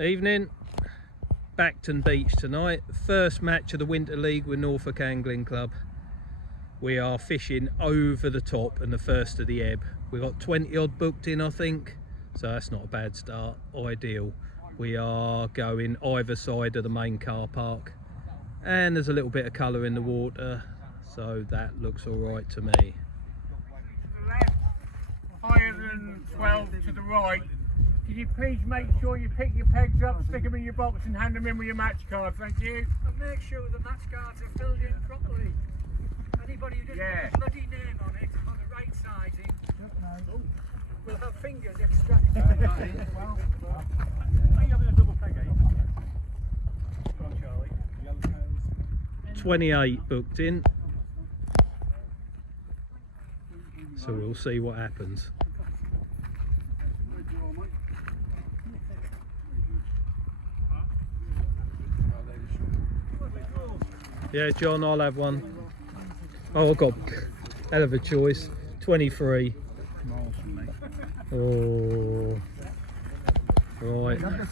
Evening, Bacton Beach tonight. First match of the Winter League with Norfolk Angling Club. We are fishing over the top and the first of the ebb. We've got 20 odd booked in, I think, so that's not a bad start. Ideal. We are going either side of the main car park and there's a little bit of colour in the water, so that looks all right to me. To the left, higher than 12 to the right. Could you please make sure you pick your pegs up, stick them in your box and hand them in with your match card, thank you. And make sure the match cards are filled in properly. Anybody who doesn't have a bloody name on it, on the right sizing, will have fingers extracted. Are you having a double peg, eh? Come on, Charlie. 28 booked in, so we'll see what happens. Yeah, John, I'll have one. Oh, I've got hell of a choice. 23. Oh, right. Number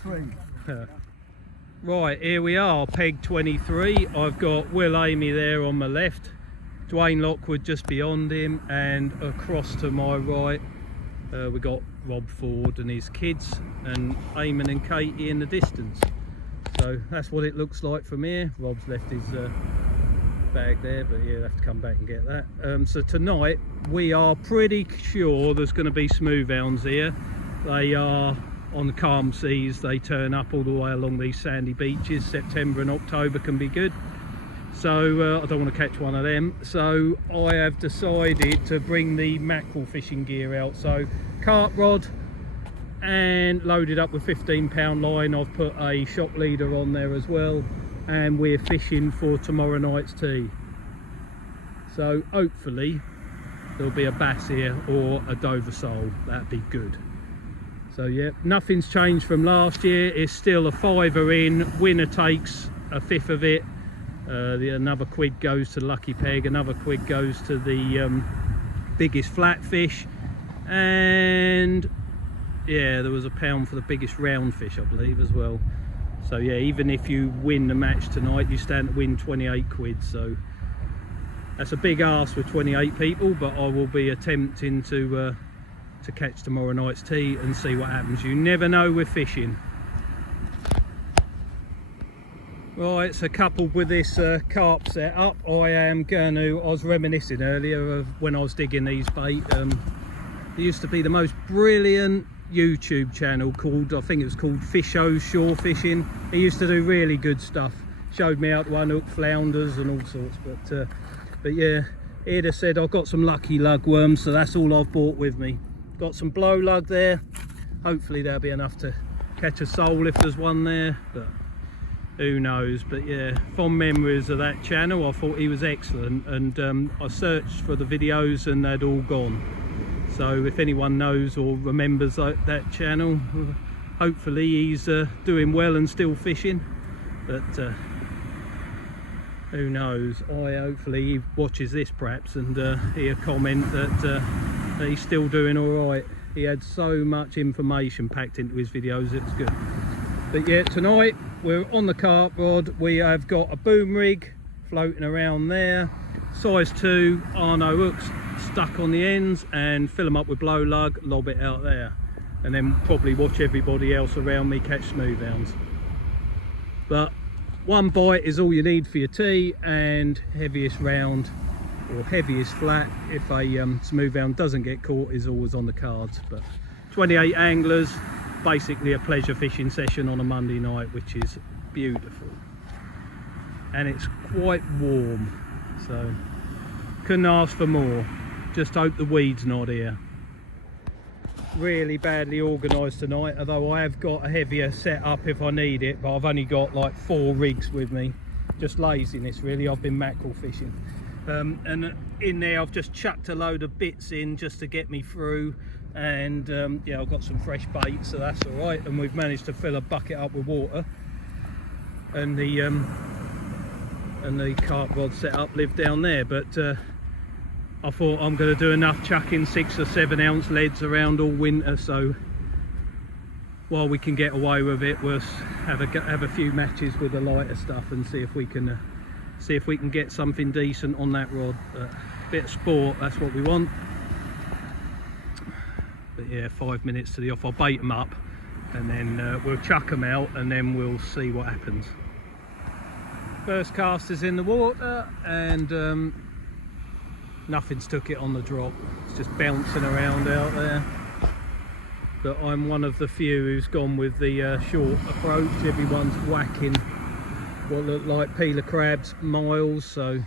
3. Right, here we are, peg 23. I've got Will Amy there on my left, Dwayne Lockwood just beyond him, and across to my right we got Rob Ford and his kids, and Eamon and Katie in the distance. So that's what it looks like from here. Rob's left his bag there, but yeah, he'll have to come back and get that. So tonight we are pretty sure there's going to be Smoothhounds here. They are on the calm seas, they turn up all the way along these sandy beaches. September and October can be good, so I don't want to catch one of them, so I have decided to bring the mackerel fishing gear out. So carp rod and loaded up with 15-pound line. I've put a shock leader on there as well, and we're fishing for tomorrow night's tea. So hopefully there'll be a bass here or a Dover sole. That'd be good. So yeah, nothing's changed from last year. It's still a fiver in, winner takes a fifth of it. Another quid goes to Lucky Peg, another quid goes to the biggest flatfish, and yeah, there was £1 for the biggest round fish, I believe, as well. So yeah, even if you win the match tonight, you stand to win 28 quid. So that's a big ask with 28 people, but I will be attempting to catch tomorrow night's tea and see what happens. You never know with fishing. Right, so coupled with this carp set up, I was reminiscing earlier of when I was digging these bait. There used to be the most brilliant YouTube channel called, I think it was called Fisho's Shore Fishing. He used to do really good stuff, showed me how to unhook flounders and all sorts, but yeah, he'd have said I've got some lucky lug worms, so that's all I've brought with me. Got some blow lug there, hopefully there'll be enough to catch a sole if there's one there, but who knows. But yeah, fond memories of that channel. I thought he was excellent, and I searched for the videos and they'd all gone. So if anyone knows or remembers that channel, hopefully he's doing well and still fishing, but who knows. Hopefully he watches this perhaps and he'll comment that he's still doing all right. He had so much information packed into his videos, it was good. But yeah, tonight we're on the carp rod. We have got a boom rig floating around there, size 2 Arno hooks stuck on the ends, and fill them up with blow lug, lob it out there, and then probably watch everybody else around me catch smoothhounds. But one bite is all you need for your tea, and heaviest round or heaviest flat, if a smoothhound doesn't get caught, is always on the cards. But 28 anglers, basically a pleasure fishing session on a Monday night, which is beautiful, and it's quite warm, so couldn't ask for more. Just hope the weed's not here. Really badly organised tonight, although I have got a heavier setup if I need it, but I've only got like 4 rigs with me. Just laziness really. I've been mackerel fishing, and in there I've just chucked a load of bits in just to get me through, and yeah, I've got some fresh bait, so that's all right. And we've managed to fill a bucket up with water, and the carp rod set up live down there. But I thought I'm going to do enough chucking 6 or 7 ounce leads around all winter, so while we can get away with it, we'll have a few matches with the lighter stuff and see if we can get something decent on that rod. Bit of sport, that's what we want. But yeah, 5 minutes to the off. I'll bait them up and then we'll chuck them out and then we'll see what happens. First cast is in the water and nothing's took it on the drop. It's just bouncing around out there. But I'm one of the few who's gone with the short approach. Everyone's whacking what look like peeler crabs miles, so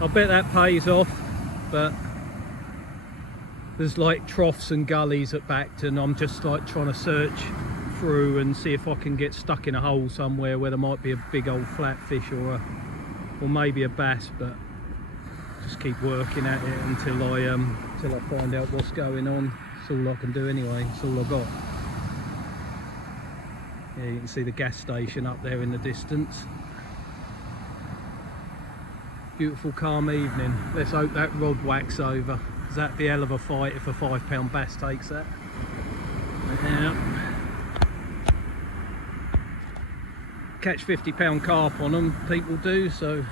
I bet that pays off. But there's like troughs and gullies at Bacton. I'm just like trying to search through and see if I can get stuck in a hole somewhere where there might be a big old flatfish or maybe a bass, but just keep working at it until I find out what's going on. That's all I can do anyway. That's all I've got. Yeah, you can see the gas station up there in the distance. Beautiful calm evening. Let's hope that rod whacks over. That'd be a hell of a fight if a £5 bass takes that. Yeah. Catch £50 carp on them, people do, so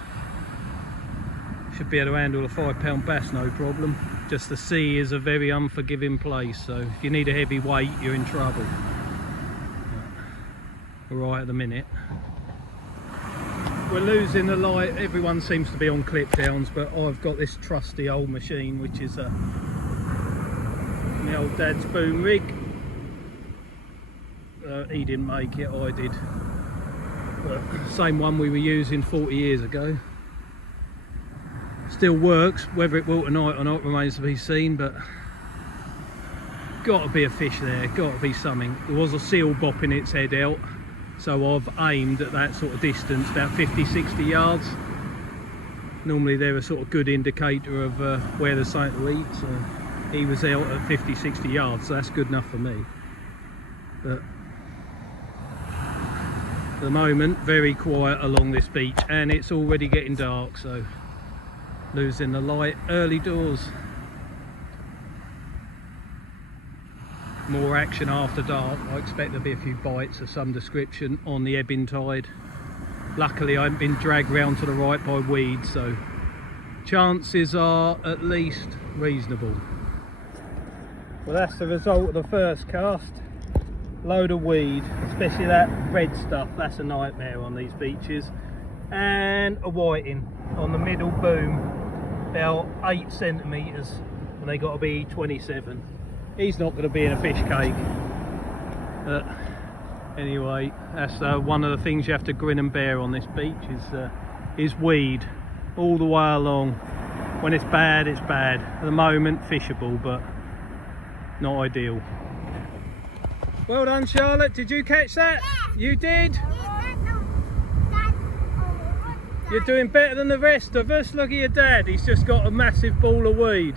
should be able to handle a £5 bass no problem. Just the sea is a very unforgiving place, so if you need a heavy weight, you're in trouble. Right at the minute. We're losing the light. Everyone seems to be on clip downs, but I've got this trusty old machine, which is my old dad's boom rig. He didn't make it, I did. But same one we were using 40 years ago. Still works. Whether it will tonight or not remains to be seen, but got to be a fish there, got to be something. There was a seal bopping its head out, so I've aimed at that sort of distance, about 50-60 yards. Normally they're a sort of good indicator of where there's something to eat, so he was out at 50-60 yards, so that's good enough for me. But at the moment, very quiet along this beach, and it's already getting dark, so losing the light early doors. More action after dark. I expect there'll be a few bites of some description on the ebbing tide. Luckily I haven't been dragged round to the right by weeds, so chances are at least reasonable. Well, that's the result of the first cast. Load of weed, especially that red stuff, that's a nightmare on these beaches. And a whiting on the middle boom, about 8 centimetres, and they got to be 27. He's not going to be in a fish cake. Anyway, that's one of the things you have to grin and bear on this beach is weed all the way along. When it's bad, it's bad. At the moment, fishable, but not ideal. Well done, Charlotte. Did you catch that? Yeah. You did? You're doing better than the rest of us. Look at your dad. He's just got a massive ball of weed.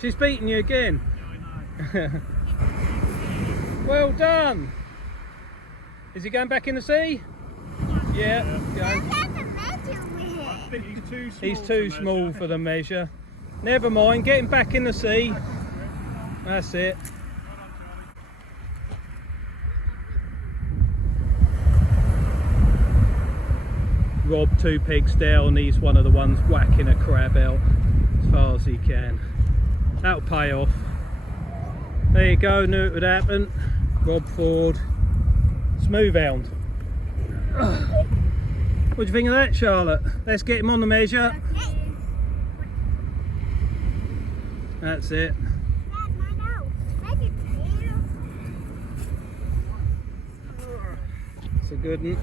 She's beating you again. Well done. Is he going back in the sea? Yeah. He's too small for the measure. Never mind, get him back in the sea. That's it. Rob 2 pegs down, he's one of the ones whacking a crab out as far as he can. That'll pay off. There you go, knew it would happen. Rob Ford, Smoothhound. What do you think of that, Charlotte? Let's get him on the measure. That's it. It's a good one.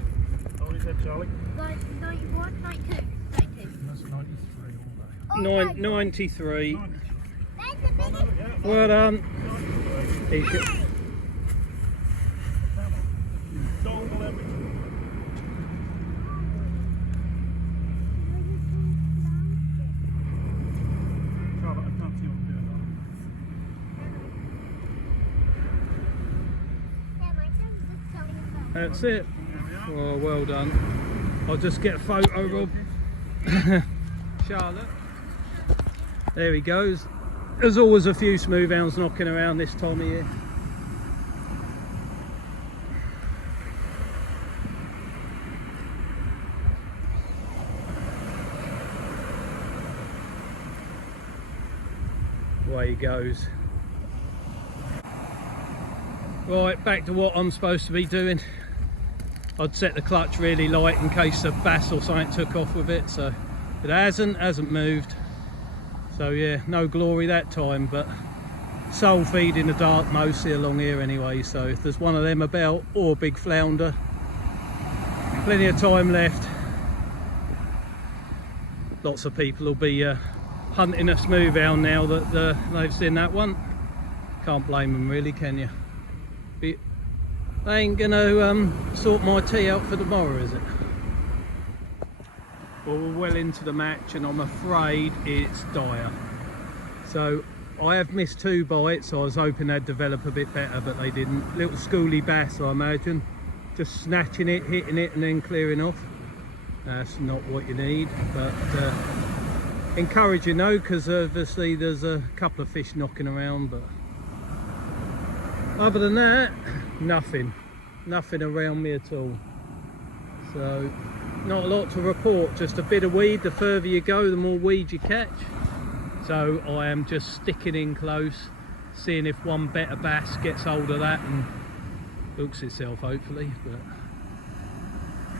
How old is that, Charlie? 91, 92. That's 93 all day. 93. 90. Well done. That's it. Oh, well done. I'll just get a photo, Rob. Charlotte. There he goes. There's always a few smoothhounds knocking around this time of year. Away he goes. Right, back to what I'm supposed to be doing. I'd set the clutch really light in case a bass or something took off with it, so it hasn't moved. So yeah, no glory that time, but soul feed in the dark mostly along here anyway, so if there's one of them about, or a big flounder, plenty of time left. Lots of people will be hunting a smoothhound now that they've seen that one. Can't blame them really, can you? But they ain't gonna sort my tea out for tomorrow, is it? Well, we're well into the match and I'm afraid it's dire. So I have missed 2 bites. I was hoping they'd develop a bit better, but they didn't. Little schooly bass, I imagine. Just snatching it, hitting it and then clearing off. That's not what you need, but encouraging though, because obviously there's a couple of fish knocking around, but other than that, nothing around me at all. So not a lot to report, just a bit of weed. The further you go, the more weed you catch. So I am just sticking in close, seeing if one better bass gets hold of that and hooks itself, hopefully. But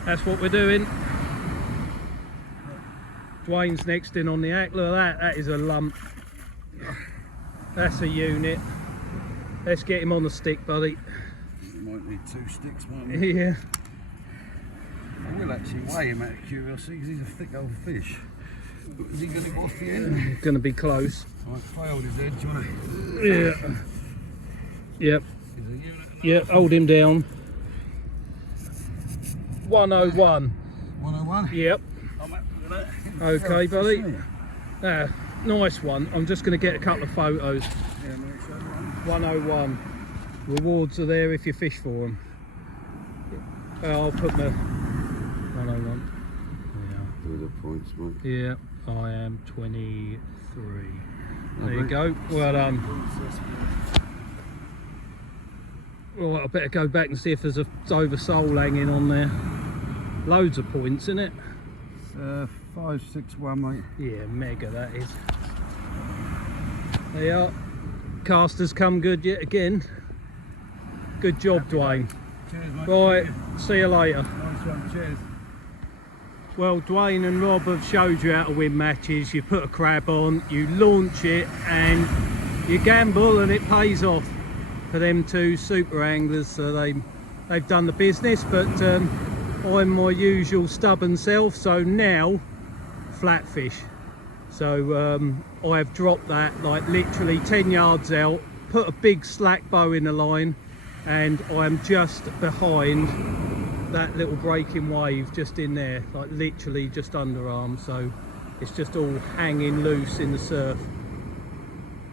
that's what we're doing. Dwayne's next in on the act. Look at that, that is a lump. That's a unit. Let's get him on the stick, buddy. You might need 2 sticks, mightn't you? Yeah. I will actually weigh him out of curiosity because he's a thick old fish. Is he going to go off the end? Going to be close. I failed his edge, want to? Yeah. Yep. Is a unit? Yep, hold him down. 101. 101? Yep. I'm happy with that. Okay, buddy. Nice one. I'm just going to get a couple of photos. Yeah, mate, so 101. Rewards are there if you fish for them. I'll put my 101. do the points, mate. Yeah, I am 23. There you go. Well done. Right, I better go back and see if there's a Dover sole hanging on there. Loads of points, isn't it? 561, mate. Yeah, mega that is. There you are. Casters come good yet again. Good job, Dwayne. Cheers, mate. Right, see you later. Nice one, cheers. Well, Dwayne and Rob have showed you how to win matches. You put a crab on, you launch it, and you gamble, and it pays off for them 2 super anglers. So they've done the business, but I'm my usual stubborn self. So now, flatfish. So I've dropped that like literally 10 yards out, put a big slack bow in the line, and I'm just behind that little breaking wave, just in there, like literally just underarm. So it's just all hanging loose in the surf,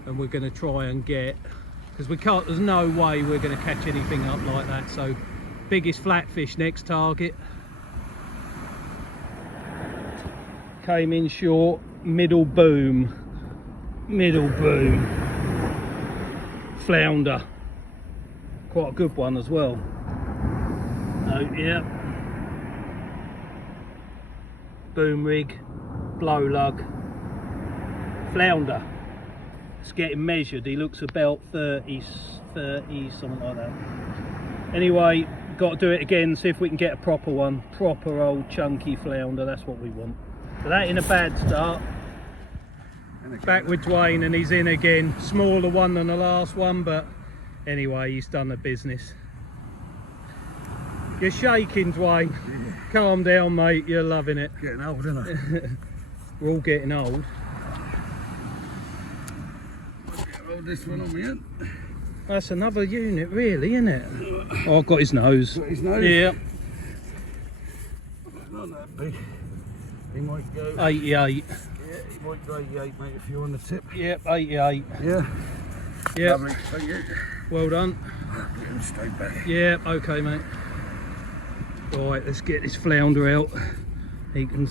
and we're going to try and get, because we can't, there's no way we're going to catch anything up like that. So biggest flatfish next target. Came in short, middle boom, flounder, quite a good one as well. Oh yeah, boom rig, blow lug, flounder. Let's get him measured. He looks about 30 something like that. Anyway, got to do it again, see if we can get a proper one, proper old chunky flounder. That's what we want. So that in a bad start. Back with Dwayne, and he's in again. Smaller one than the last one, but anyway, he's done the business. You're shaking, Dwayne. Yeah. Calm down, mate. You're loving it. Getting old, isn't I? We're all getting old. Roll this one on me in. That's another unit, really, isn't it? Oh, I've got his nose. Got his nose? Yeah. Not that big. He might go 88. Yeah, he might go 88, mate, if you're on the tip. Yep, 88. Yeah. Yep. Lovely, thank you. Well done. Get him straight back. Yeah, okay, mate. Right, let's get this flounder out. He can.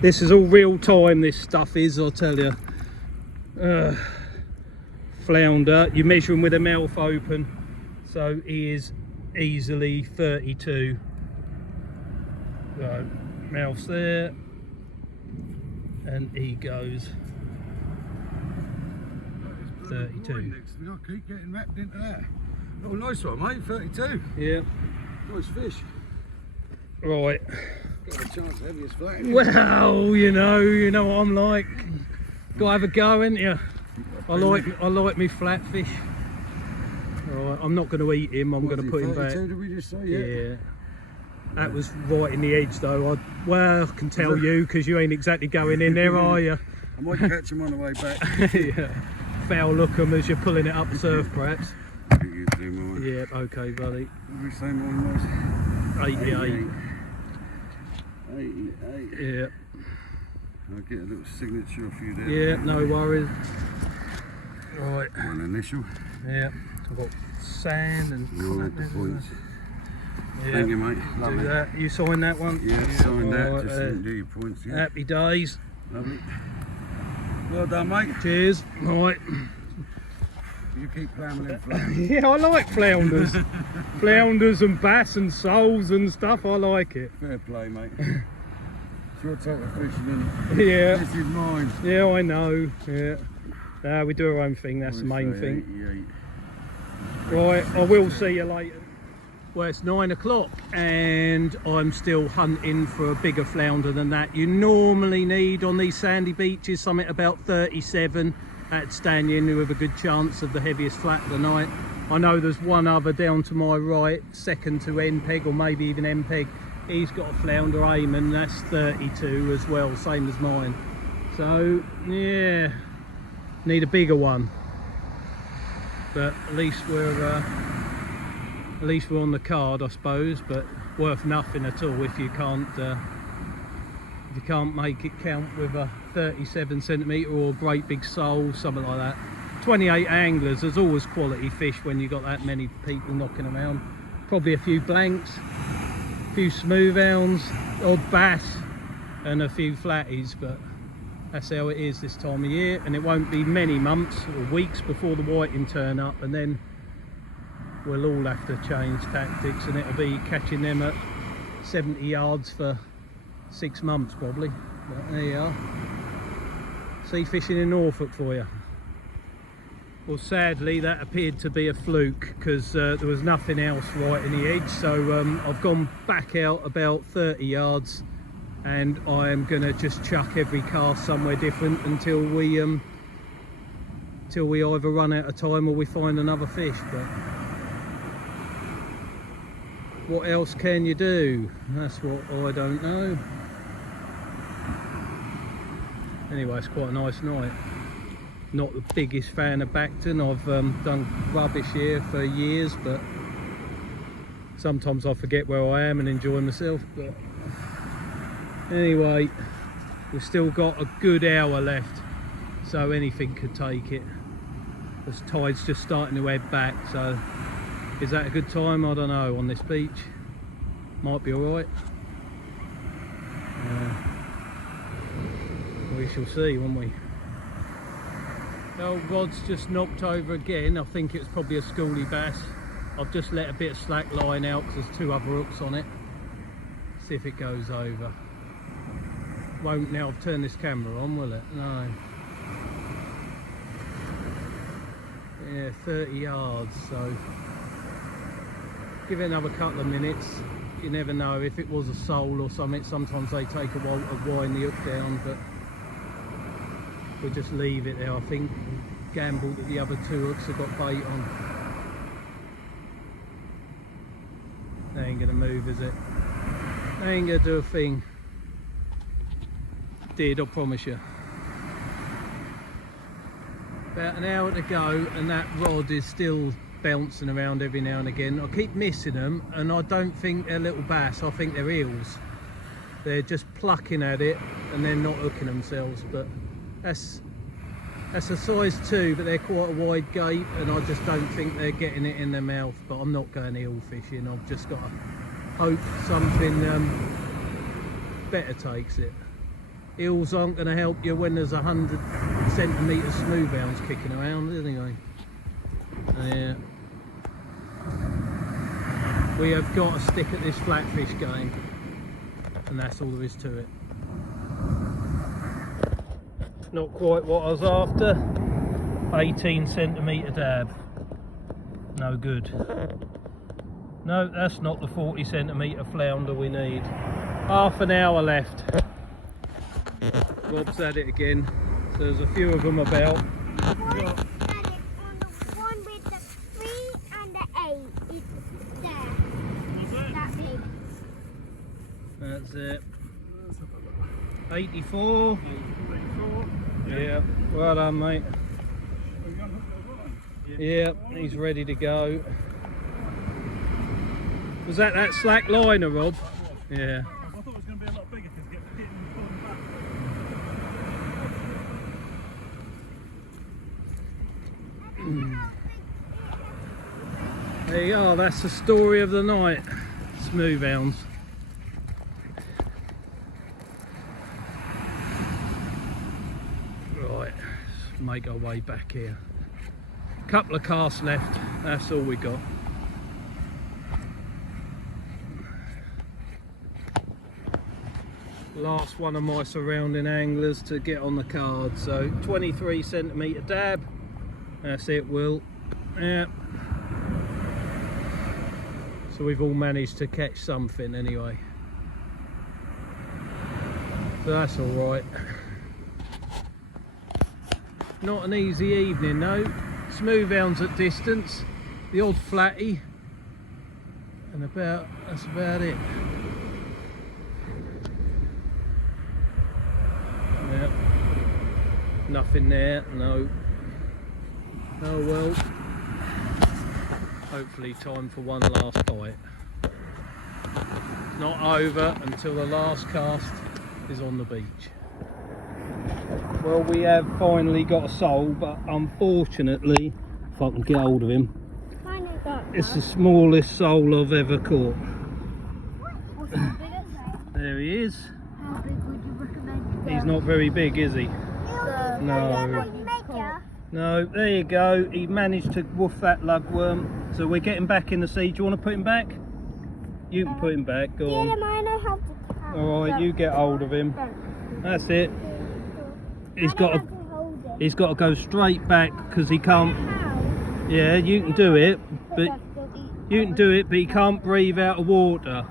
This is all real time, this stuff is, I'll tell you. Flounder. You measure him with a mouth open, so he is easily 32. So mouth's there, and he goes 32. I keep getting wrapped into that. Oh, nice one, mate. 32. Yeah. Nice fish. Right. Got a chance heaviest flat. Well, you know what I'm like. Gotta have a go, ain't you? I like me flatfish. Right, I'm not going to eat him. I'm going to put him back. Did we just say? Yeah. That was right in the edge, though. Well, I can tell you because you ain't exactly going in there, are you? I might catch him on the way back. Yeah. Foul look 'em as you're pulling it up surf, perhaps. You do more. Yeah. Okay, buddy. What did we say mine was? 88. 88. Yeah. I'll get a little signature off you there. Yeah. No worries. Right. One initial. Yeah. I've got sand and. You're at the points. Yeah. Thank you, mate. Lovely. Do that. You sign that one? Yeah, sign that. Right, Just do your points. Yeah. Happy days. Lovely. Well done, mate. Cheers. Right. You keep clamming in flat. Yeah, I like flounders. Flounders and bass and soles and stuff. I like it. Fair play, mate. It's your type of fishing, isn't it? Yeah. This is mine. Yeah, I know. Yeah. We do our own thing. That's the main thing. 88. Right. I will see you later. Well, it's 9 o'clock and I'm still hunting for a bigger flounder than that. You normally need on these sandy beaches something about 37. That'd stand you in with a good chance of the heaviest flat of the night. I know there's one other down to my right, second to end peg or maybe even end peg. He's got a flounder aiming, that's 32 as well, same as mine. So yeah, need a bigger one. But at least we're on the card, I suppose. But worth nothing at all if you can't make it count with a 37 centimetre or a great big sole, something like that. 28 anglers, there's always quality fish when you got that many people knocking around. Probably a few blanks, a few smoothhounds, odd bass and a few flatties, but that's how it is this time of year. And it won't be many months or weeks before the whiting turn up, and then we'll all have to change tactics and it'll be catching them at 70 yards for 6 months probably. But there you are. Sea fishing in Norfolk for you. Well, sadly that appeared to be a fluke because there was nothing else right in the edge, so I've gone back out about 30 yards and I am going to just chuck every cast somewhere different until we either run out of time or we find another fish. But what else can you do? That's what I don't know. Anyway, it's quite a nice night. Not the biggest fan of Bacton. I've done rubbish here for years, but sometimes I forget where I am and enjoy myself. But anyway, we've still got a good hour left, so anything could take it. The tide's just starting to head back, so is that a good time? I don't know. On this beach, might be all right. We shall see, won't we? The old rod's just knocked over again. I think it's probably a schoolie bass. I've just let a bit of slack line out because there's 2 other hooks on it. See if it goes over. Won't now I've turned this camera on, will it? No. Yeah, 30 yards, so give it another couple of minutes. You never know. If it was a sole or something, sometimes they take a while to wind the hook down, but we'll just leave it there. I think gamble that the other 2 hooks have got bait on. They ain't gonna move, is it? They ain't gonna do a thing. Did, I promise you. About an hour to go and that rod is still bouncing around every now and again. I keep missing them and I don't think they're little bass, I think they're eels. They're just plucking at it and they're not hooking themselves, but that's a size 2, but they're quite a wide gape and I just don't think they're getting it in their mouth. But I'm not going eel fishing, I've just got to hope something better takes it. Eels aren't going to help you when there's 100 centimetre smoothhounds kicking around, isn't he? Yeah. We have got to stick at this flatfish game, and that's all there is to it. Not quite what I was after. 18 centimetre dab. No good. No, that's not the 40 centimetre flounder we need. Half an hour left. Rob's at it again. So there's a few of them about. One had it on the one with the 3 and the 8. It's there. That big. That's it. 84. Yeah, well done, mate. Yeah, he's ready to go. Was that slack liner, Rob? Yeah. I thought it was going to be a lot bigger because get hit and pulling back. There you are, that's the story of the night. Smoothhounds. Right, let's make our way back here. Couple of casts left, that's all we got. Last one of my surrounding anglers to get on the card. So 23 centimetre dab. That's it, Will. Yeah. So we've all managed to catch something anyway. So that's all right. Not an easy evening, no. Smoothhounds at distance, the odd flatty, and that's about it. Yep. Nothing there, no. Oh well. Hopefully time for one last bite. Not over until the last cast is on the beach. Well, we have finally got a sole, but unfortunately, if I can get hold of him, it's the smallest sole I've ever caught. There he is. How big would you recommend? He's not very big, is he? No. No, there you go. He managed to woof that lugworm. So we're getting back in the sea. Do you want to put him back? You can put him back. Go on. Alright, you get hold of him. That's it. He's got to go straight back because he can't. Yeah, you can do it, but he can't breathe out of water.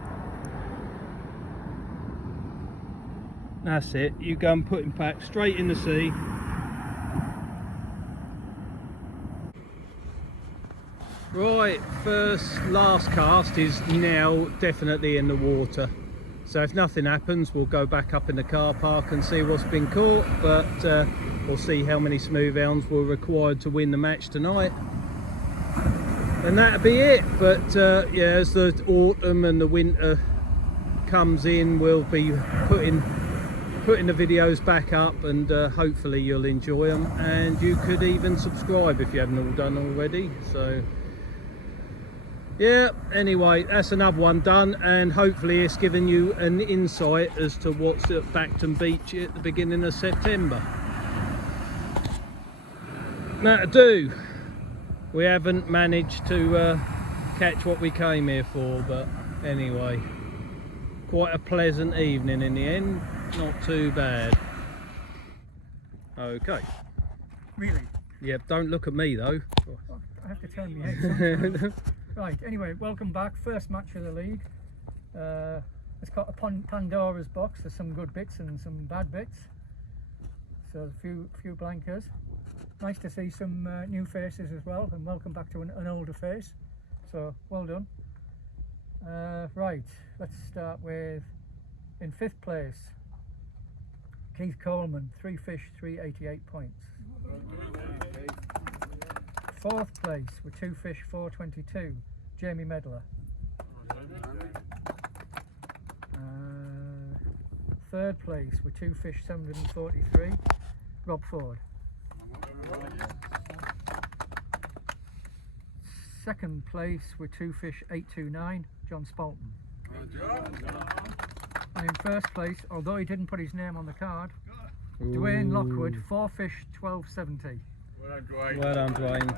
That's it. You go and put him back straight in the sea. Right, last cast is now definitely in the water. So if nothing happens, we'll go back up in the car park and see what's been caught, but we'll see how many smoothhounds were required to win the match tonight. And that'll be it. But yeah, as the autumn and the winter comes in, we'll be putting the videos back up, and hopefully you'll enjoy them, and you could even subscribe if you haven't all done already. So yeah, anyway, that's another one done, and hopefully it's given you an insight as to what's at Bacton Beach at the beginning of September. That'll do. We haven't managed to catch what we came here for, but anyway, quite a pleasant evening in the end, not too bad. Okay. Really? Yep, don't look at me though. I have to turn my head sometimes. Right, anyway, welcome back. First match of the league. It's got a Pandora's box. There's some good bits and some bad bits. So a few blankers. Nice to see some new faces as well, and welcome back to an older face. So well done. Right, let's start with, in 5th place, Keith Coleman, 3 fish, 388 points. 4th place with 2 fish, 422, Jamie Medler. 3rd place with 2 fish, 743, Rob Ford. 2nd place with 2 fish, 829, John Spalton. And in 1st place, although he didn't put his name on the card, Dwayne Ooh. Lockwood, 4 fish, 12.70. Well done, Dwayne. Well done, Dwayne.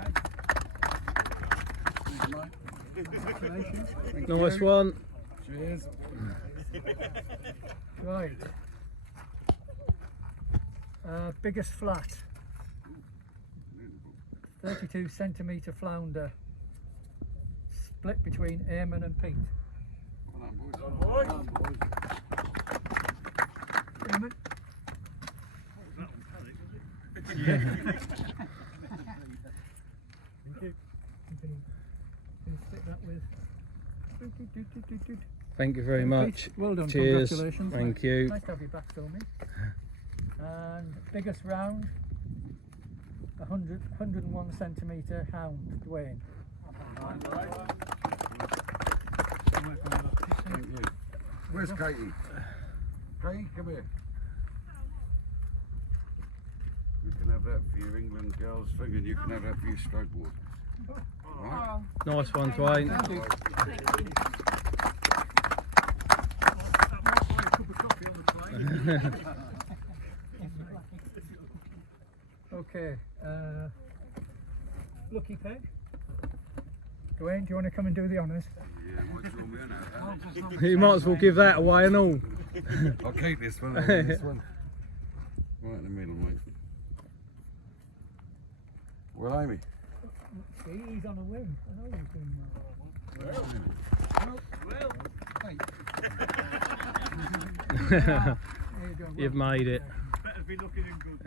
Congratulations. Nice one. Cheers. Right. Biggest flat. 32 centimetre flounder. Split between Eamon and Pete. Well done, boys. Eamon? Can you stick that with? Thank you very much. Pete, well done, Cheers. congratulations. Thank you. Nice to have you back filming. And biggest round, 101 centimetre hound, Dwayne. Thank you. Where's Katie? Katie, come here. You can have that for your England girls thing, and you can have that for your stroke board. Alright? Nice one, Dwayne. Okay, Lucky Peg. Dwayne, do you want to come and do the honours? Yeah, might draw me on out. You might as well give that away and all. I'll keep this one, I'll keep this one. Right in the middle, mate. Well, Amy. See, he's on a wing. I know he's doing well. There you go. You've made it. Better be looking in good.